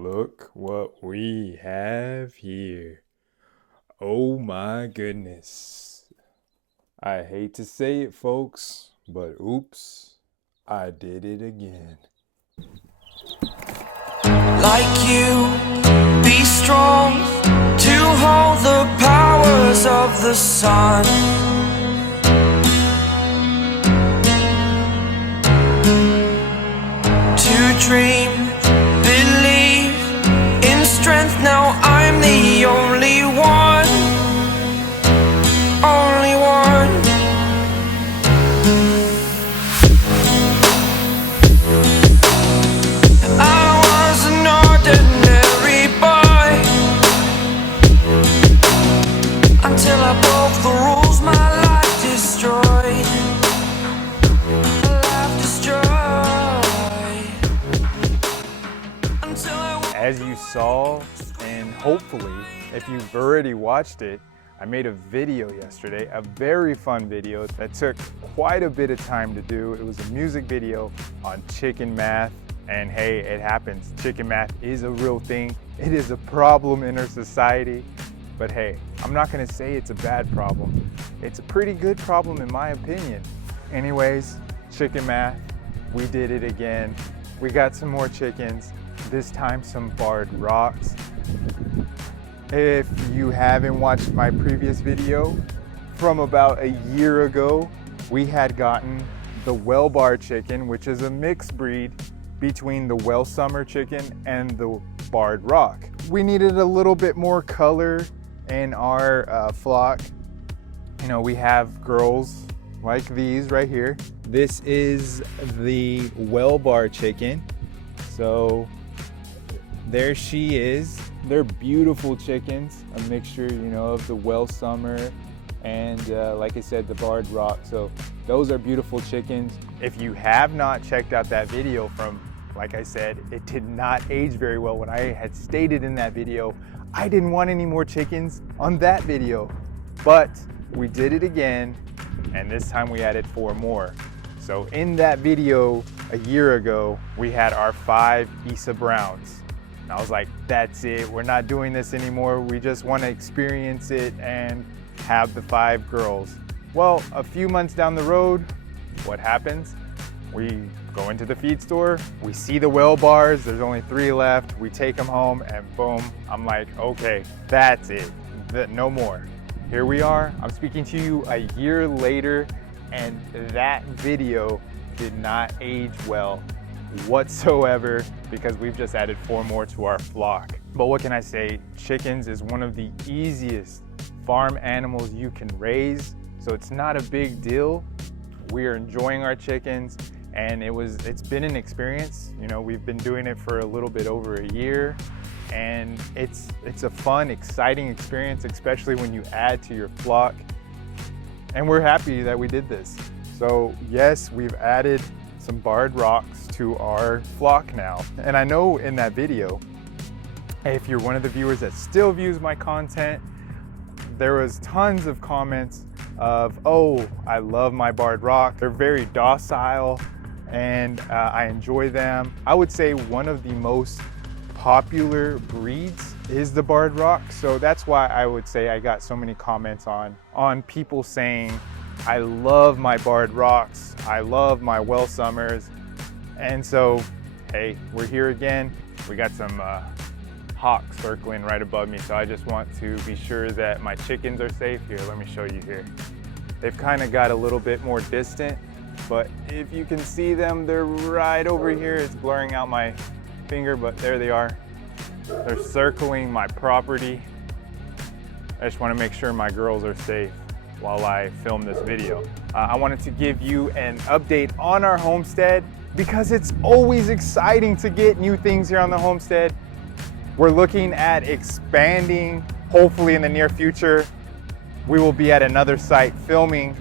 Look what we have here. Oh my goodness. I hate to say it, folks, but oops, I did it again. Like you, be strong to hold the powers of the sun. To dream, believe in strength. Now I'm the only one, only one. I was an ordinary boy until I broke the rules, my life destroyed. Life destroyed. Until I As you saw, and hopefully, if you've already watched it, I made a video yesterday, a very fun video that took quite a bit of time to do. It was a music video on chicken math, and hey, it happens. Chicken math is a real thing. It is a problem in our society, but hey, I'm not gonna say it's a bad problem. It's a pretty good problem in my opinion. Anyways, chicken math, we did it again. We got some more chickens, this time some barred rocks. If you haven't watched my previous video from about a year ago, we had gotten the well-bar chicken, which is a mixed breed between the well summer chicken and the barred rock. We needed a little bit more color in our flock. You know, we have girls like these right here. This is the well-bar chicken. So there she is. They're beautiful chickens, a mixture, you know, of the well summer and like I said, the barred rock. So those are beautiful chickens. If you have not checked out that video from, like I said, it did not age very well. When I had stated in that video, I didn't want any more chickens on that video, but we did it again. And this time we added 4 more. So in that video a year ago, we had our 5 Isa Browns. And I was like, that's it, we're not doing this anymore. We just want to experience it and have the 5 girls. Well, a few months down the road, what happens? We go into the feed store, we see the well bars, there's only 3 left, we take them home and boom, I'm like, okay, that's it, no more. Here we are, I'm speaking to you a year later, and that video did not age well whatsoever because we've just added 4 more to our flock. But what can I say? Chickens is one of the easiest farm animals you can raise, so it's not a big deal. We are enjoying our chickens, and it's been an experience. You know, we've been doing it for a little bit over a year, and it's a fun, exciting experience, especially when you add to your flock. And we're happy that we did this. So yes, we've added some barred rocks to our flock now. And I know in that video, if you're one of the viewers that still views my content, there was tons of comments of, oh, I love my barred rock. They're very docile and I enjoy them. I would say one of the most popular breeds is the barred rock. So that's why I would say I got so many comments on people saying, I love my barred rocks, I love my well summers. And so, hey, we're here again. We got some hawks circling right above me, so I just want to be sure that my chickens are safe. Here, let me show you here. They've kind of got a little bit more distant, but if you can see them, they're right over here. It's blurring out my finger, but there they are. They're circling my property. I just want to make sure my girls are safe while I film this video. I wanted to give you an update on our homestead because it's always exciting to get new things here on the homestead. We're looking at expanding. Hopefully in the near future, we will be at another site filming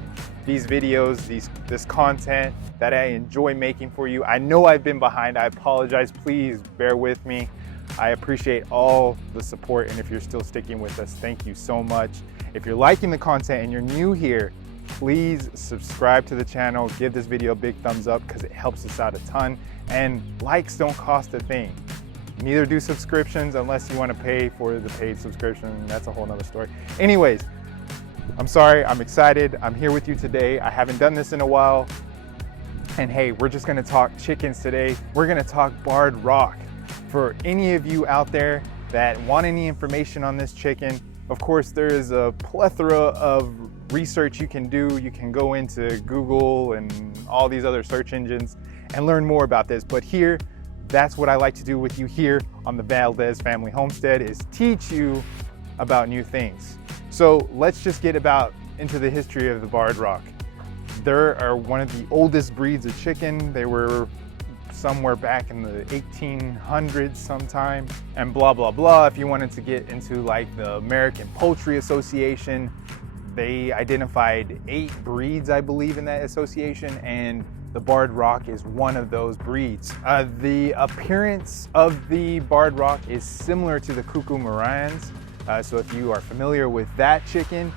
these videos, this content that I enjoy making for you. I know I've been behind, I apologize, please bear with me. I appreciate all the support, and if you're still sticking with us, thank you so much. If you're liking the content and you're new here, please subscribe to the channel, give this video a big thumbs up because it helps us out a ton, and likes don't cost a thing. Neither do subscriptions unless you want to pay for the paid subscription. That's a whole nother story. Anyways, I'm sorry, I'm excited. I'm here with you today. I haven't done this in a while. And hey, we're just gonna talk chickens today. We're gonna talk barred rock. For any of you out there that want any information on this chicken, of course, there is a plethora of research you can do. You can go into Google and all these other search engines and learn more about this. But here, that's what I like to do with you here on the Valdez Family Homestead, is teach you about new things. So let's just get into the history of the barred rock. They are one of the oldest breeds of chicken. They were somewhere back in the 1800s sometime, and blah, blah, blah. If you wanted to get into like the American Poultry Association, they identified 8 breeds, I believe, in that association, and the barred rock is one of those breeds. The appearance of the barred rock is similar to the Cuckoo Marans. So if you are familiar with that chicken,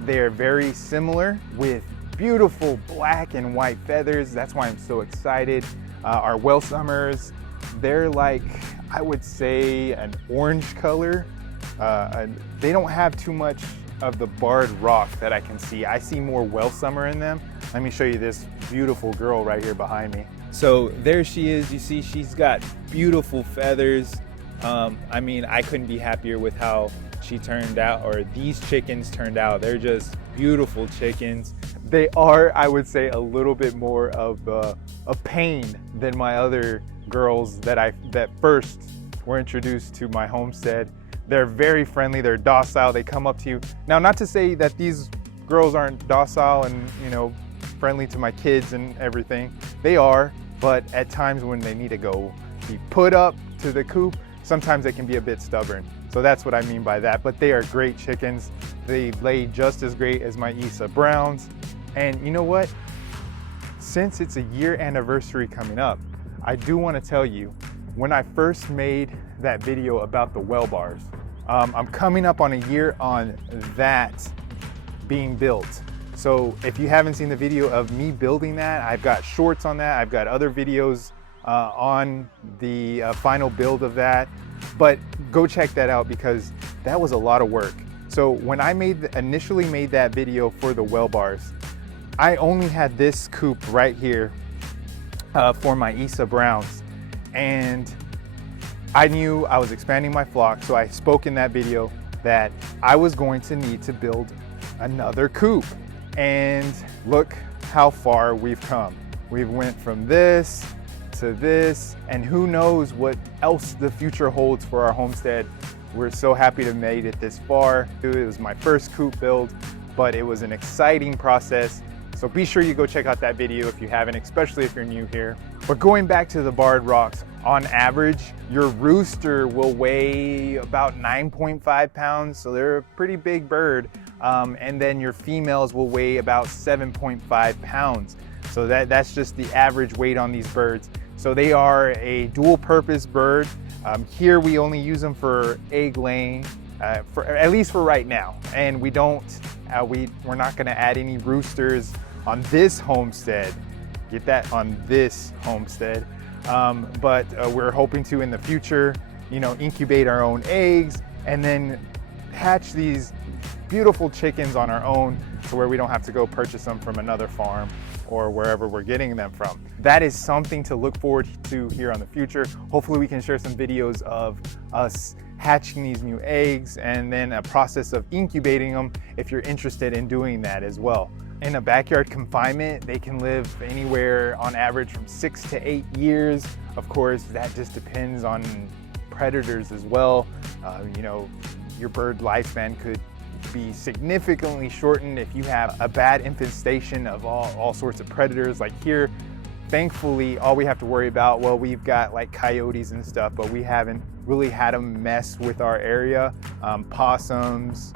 they're very similar with beautiful black and white feathers. That's why I'm so excited. Our Welsumers, they're like, I would say, an orange color. They don't have too much of the barred rock that I can see. I see more Welsummer in them. Let me show you this beautiful girl right here behind me. So there she is. You see, she's got beautiful feathers. I mean, I couldn't be happier with how she turned out, or these chickens turned out. They're just beautiful chickens. They are, I would say, a little bit more of a pain than my other girls that first were introduced to my homestead. They're very friendly, they're docile, they come up to you. Now, not to say that these girls aren't docile and, you know, friendly to my kids and everything. They are, but at times when they need to go be put up to the coop, sometimes they can be a bit stubborn. So that's what I mean by that. But they are great chickens. They lay just as great as my Isa Browns. And you know what? Since it's a year anniversary coming up, I do want to tell you, when I first made that video about the well bars, I'm coming up on a year on that being built. So if you haven't seen the video of me building that, I've got shorts on that. I've got other videos on the final build of that. But go check that out because that was a lot of work. So when I initially made that video for the well bars, I only had this coop right here for my Isa Browns. And I knew I was expanding my flock, so I spoke in that video that I was going to need to build another coop. And look how far we've come. We've went from this to this, and who knows what else the future holds for our homestead. We're so happy to have made it this far. It was my first coop build, but it was an exciting process. So be sure you go check out that video if you haven't, especially if you're new here. But going back to the barred rocks, on average, your rooster will weigh about 9.5 pounds, so they're a pretty big bird. And then your females will weigh about 7.5 pounds. So that's just the average weight on these birds. So they are a dual purpose bird. Here we only use them for egg laying, at least for right now. And we're not gonna add any roosters on this homestead. Get that, on this homestead. But we're hoping to, in the future, you know, incubate our own eggs and then hatch these beautiful chickens on our own, to where we don't have to go purchase them from another farm or wherever we're getting them from. That is something to look forward to here on the future. Hopefully we can share some videos of us hatching these new eggs and then a process of incubating them if you're interested in doing that as well. In a backyard confinement, they can live anywhere on average from 6 to 8 years. Of course, that just depends on predators as well. You know, your bird lifespan could be significantly shortened if you have a bad infestation of all sorts of predators. Like here, thankfully, all we have to worry about, well, we've got like coyotes and stuff, but we haven't really had them mess with our area. Possums,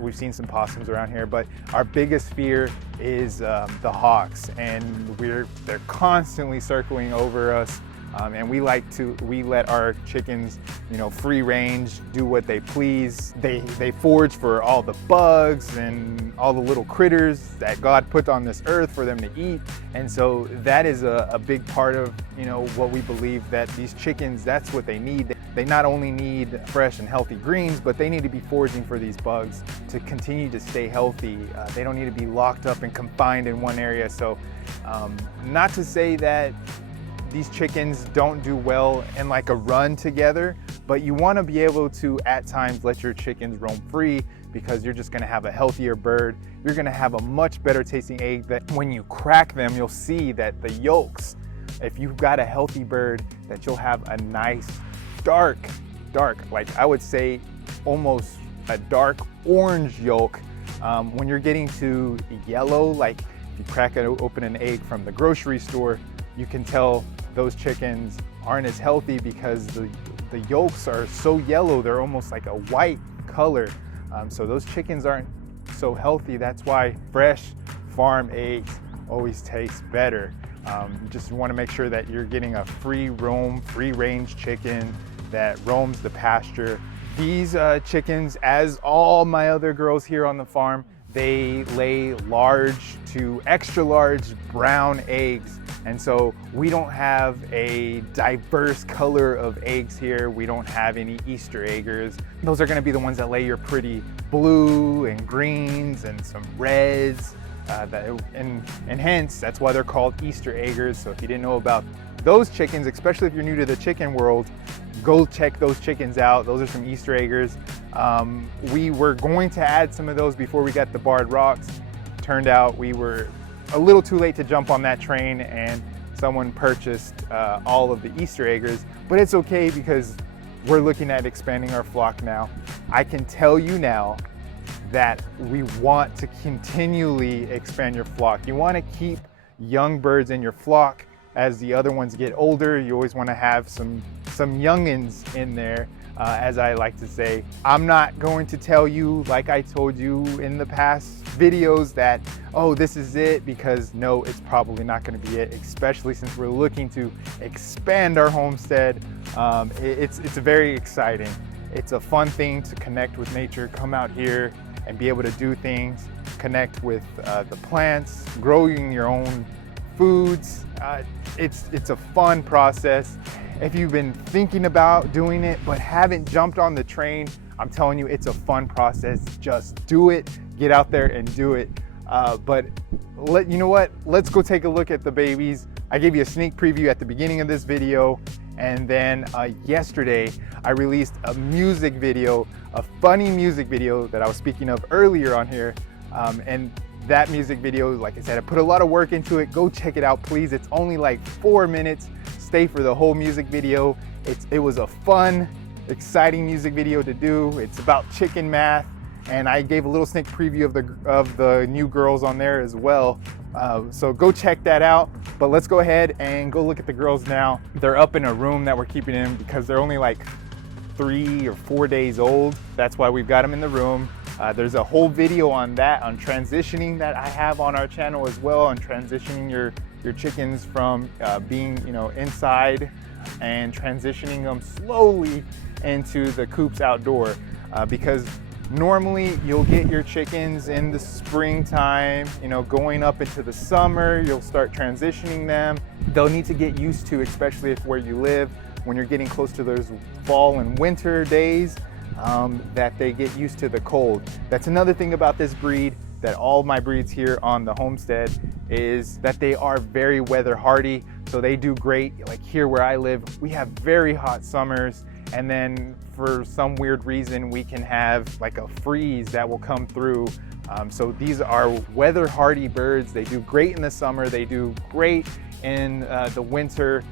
we've seen some possums around here, but our biggest fear is the hawks, and they're constantly circling over us. And we let our chickens, you know, free range, do what they please. They forage for all the bugs and all the little critters that God put on this earth for them to eat. And so that is a big part of, you know, what we believe, that these chickens, that's what they need. They not only need fresh and healthy greens, but they need to be foraging for these bugs to continue to stay healthy. They don't need to be locked up and confined in one area. So not to say that these chickens don't do well in like a run together, but you want to be able to at times let your chickens roam free, because you're just going to have a healthier bird. You're going to have a much better tasting egg that when you crack them, you'll see that the yolks, if you've got a healthy bird, that you'll have a nice dark, like I would say almost a dark orange yolk. When you're getting to yellow, like if you crack open an egg from the grocery store, you can tell those chickens aren't as healthy because the yolks are so yellow, they're almost like a white color. So those chickens aren't so healthy. That's why fresh farm eggs always taste better. You just want to make sure that you're getting a free roam, free range chicken that roams the pasture. These chickens, as all my other girls here on the farm, they lay large to extra large brown eggs. And so we don't have a diverse color of eggs here. We don't have any Easter eggers. Those are gonna be the ones that lay your pretty blue and greens and some reds. And hence, that's why they're called Easter eggers. So if you didn't know about those chickens, especially if you're new to the chicken world, go check those chickens out. Those are some Easter eggers. We were going to add some of those before we got the barred rocks. Turned out we were a little too late to jump on that train, and someone purchased all of the Easter eggers, but it's okay because we're looking at expanding our flock now. I can tell you now that we want to continually expand your flock. You want to keep young birds in your flock. As the other ones get older, you always want to have some youngins in there. As I like to say, I'm not going to tell you, like I told you in the past videos, that, oh, this is it, because no, it's probably not going to be it, especially since we're looking to expand our homestead. It's very exciting. It's a fun thing to connect with nature, come out here and be able to do things, connect with the plants, growing your own foods. It's a fun process. If you've been thinking about doing it but haven't jumped on the train, I'm telling you, it's a fun process. Just do it, get out there and do it. But you know what? Let's go take a look at the babies. I gave you a sneak preview at the beginning of this video, and then yesterday I released a music video, a funny music video that I was speaking of earlier on here. And that music video, like I said, I put a lot of work into it. Go check it out, please. It's only like 4 minutes. Stay for the whole music video. It was a fun, exciting music video to do. It's about chicken math, and I gave a little sneak preview of the new girls on there as well. So go check that out. But let's go ahead and go look at the girls now. They're up in a room that we're keeping in because they're only like 3 or 4 days old. That's why we've got them in the room. There's a whole video on that, on transitioning, that I have on our channel as well, on transitioning your chickens from being, inside and transitioning them slowly into the coops outdoor. Because normally you'll get your chickens in the springtime, going up into the summer, you'll start transitioning them. They'll need to get used to, especially if where you live, when you're getting close to those fall and winter days, that they get used to the cold. That's another thing about this breed, that all my breeds here on the homestead, is that they are very weather hardy. So they do great. Like here where I live, we have very hot summers, and then for some weird reason we can have like a freeze that will come through. So these are weather hardy birds. They do great in the summer, they do great in the winter.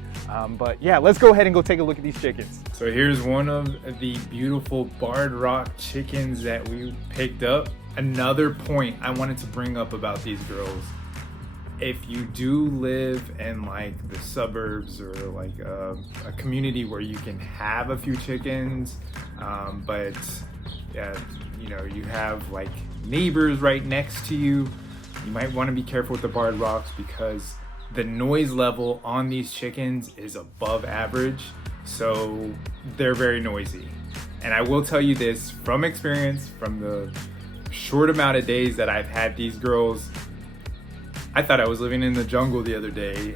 But yeah, let's go ahead and go take a look at these chickens. So here's one of the beautiful barred rock chickens that we picked up. Another point I wanted to bring up about these girls: if you do live in like the suburbs or like a community where you can have a few chickens, but you have like neighbors right next to you, you might want to be careful with the barred rocks, because the noise level on these chickens is above average. So they're very noisy. And I will tell you this from experience, from the short amount of days that I've had these girls, I thought I was living in the jungle the other day.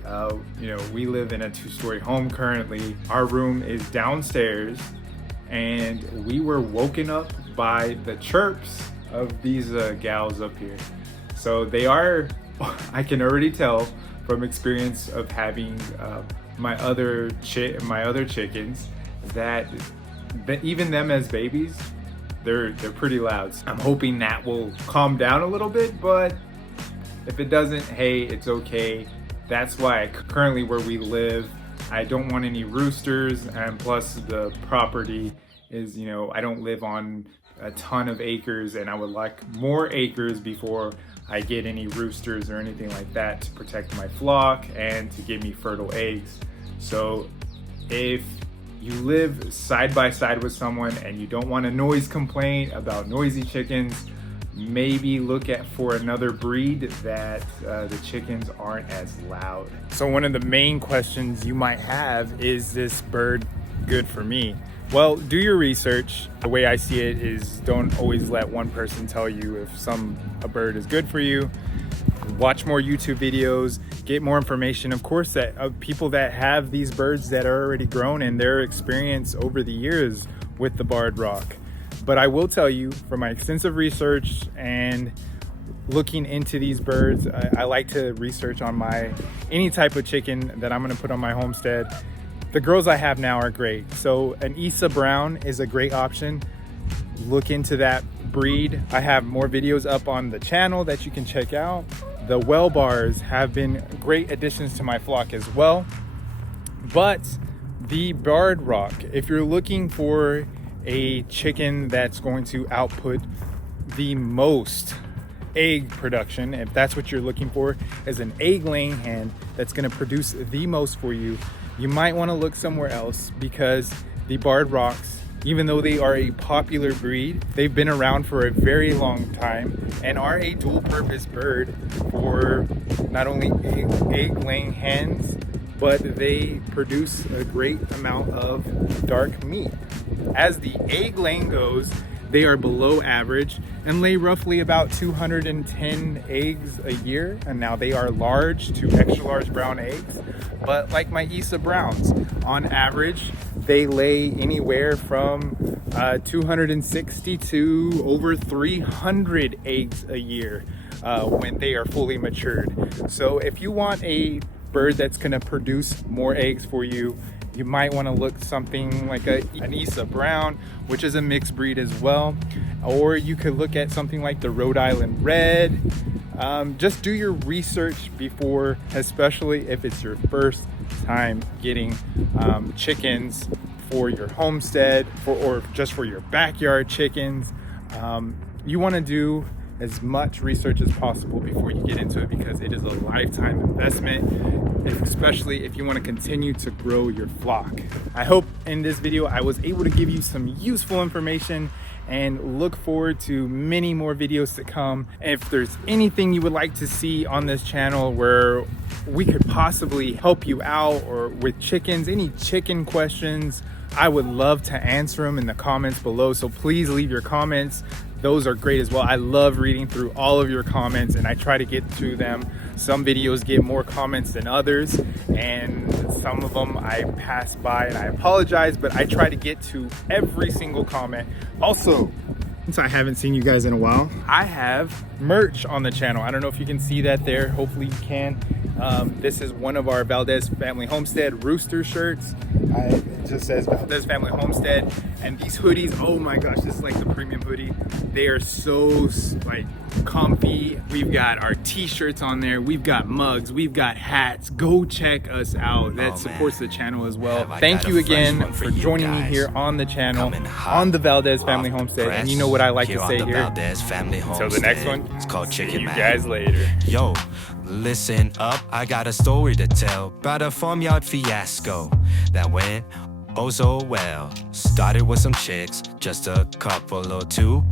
You know, we live in a 2-story home currently. Our room is downstairs, and we were woken up by the chirps of these gals up here. So they are, I can already tell from experience of having my other chickens that even them as babies, they're pretty loud. I'm hoping that will calm down a little bit, but if it doesn't, hey, it's okay. That's why currently where we live, I don't want any roosters, and plus the property is, you know, I don't live on a ton of acres, and I would like more acres before I get any roosters or anything like that to protect my flock and to give me fertile eggs. So if you live side by side with someone and you don't want a noise complaint about noisy chickens, maybe look for another breed that the chickens aren't as loud. So one of the main questions you might have is this bird good for me? Well, do your research. The way I see it is don't always let one person tell you if a bird is good for you. Watch more YouTube videos, get more information, of course, that of people that have these birds that are already grown and their experience over the years with the barred rock. But I will tell you, from my extensive research and looking into these birds, I like to research on any type of chicken that I'm gonna put on my homestead. The girls I have now are great. So an Isa Brown is a great option. Look into that breed. I have more videos up on the channel that you can check out. The well bars have been great additions to my flock as well. But the barred rock, if you're looking for a chicken that's going to output the most egg production, if that's what you're looking for, as an egg laying hen that's going to produce the most for you, you might want to look somewhere else, because the barred rocks, even though they are a popular breed, they've been around for a very long time and are a dual purpose bird for not only egg laying hens, but they produce a great amount of dark meat. As the egg laying goes, they are below average and lay roughly about 210 eggs a year. And now they are large to extra large brown eggs. But like my Isa Browns, on average, they lay anywhere from 260 to over 300 eggs a year when they are fully matured. So if you want a bird that's gonna produce more eggs for you, you might want to look something like an Isa Brown, which is a mixed breed as well. Or you could look at something like the Rhode Island Red. Just do your research before, especially if it's your first time getting chickens for your homestead or just for your backyard chickens. You want to do as much research as possible before you get into it, because it is a lifetime investment, especially if you want to continue to grow your flock. I hope in this video I was able to give you some useful information, and look forward to many more videos to come. If there's anything you would like to see on this channel where we could possibly help you out, or with chickens, any chicken questions, I would love to answer them in the comments below. So please leave your comments. Those are great as well. I love reading through all of your comments, and I try to get to them. Some videos get more comments than others, and some of them I pass by, and I apologize, but I try to get to every single comment. Also, since I haven't seen you guys in a while, I have merch on the channel. I don't know if you can see that there. Hopefully you can. This is one of our Valdez Family Homestead rooster shirts. It just says Valdez Family Homestead. And these hoodies, oh my gosh, this is like the premium hoodie. They are so like comfy. We've got our t-shirts on there. We've got mugs. We've got hats. Go check us out. That supports the channel as well. Thank you again for joining me here on the channel, on the Valdez Family Homestead. And you know what I like to say here. Until the next one, it's called Chicken See you guys later. Yo, listen up, I got a story to tell about a farmyard fiasco that went oh so well. Started with some chicks, just a couple or two.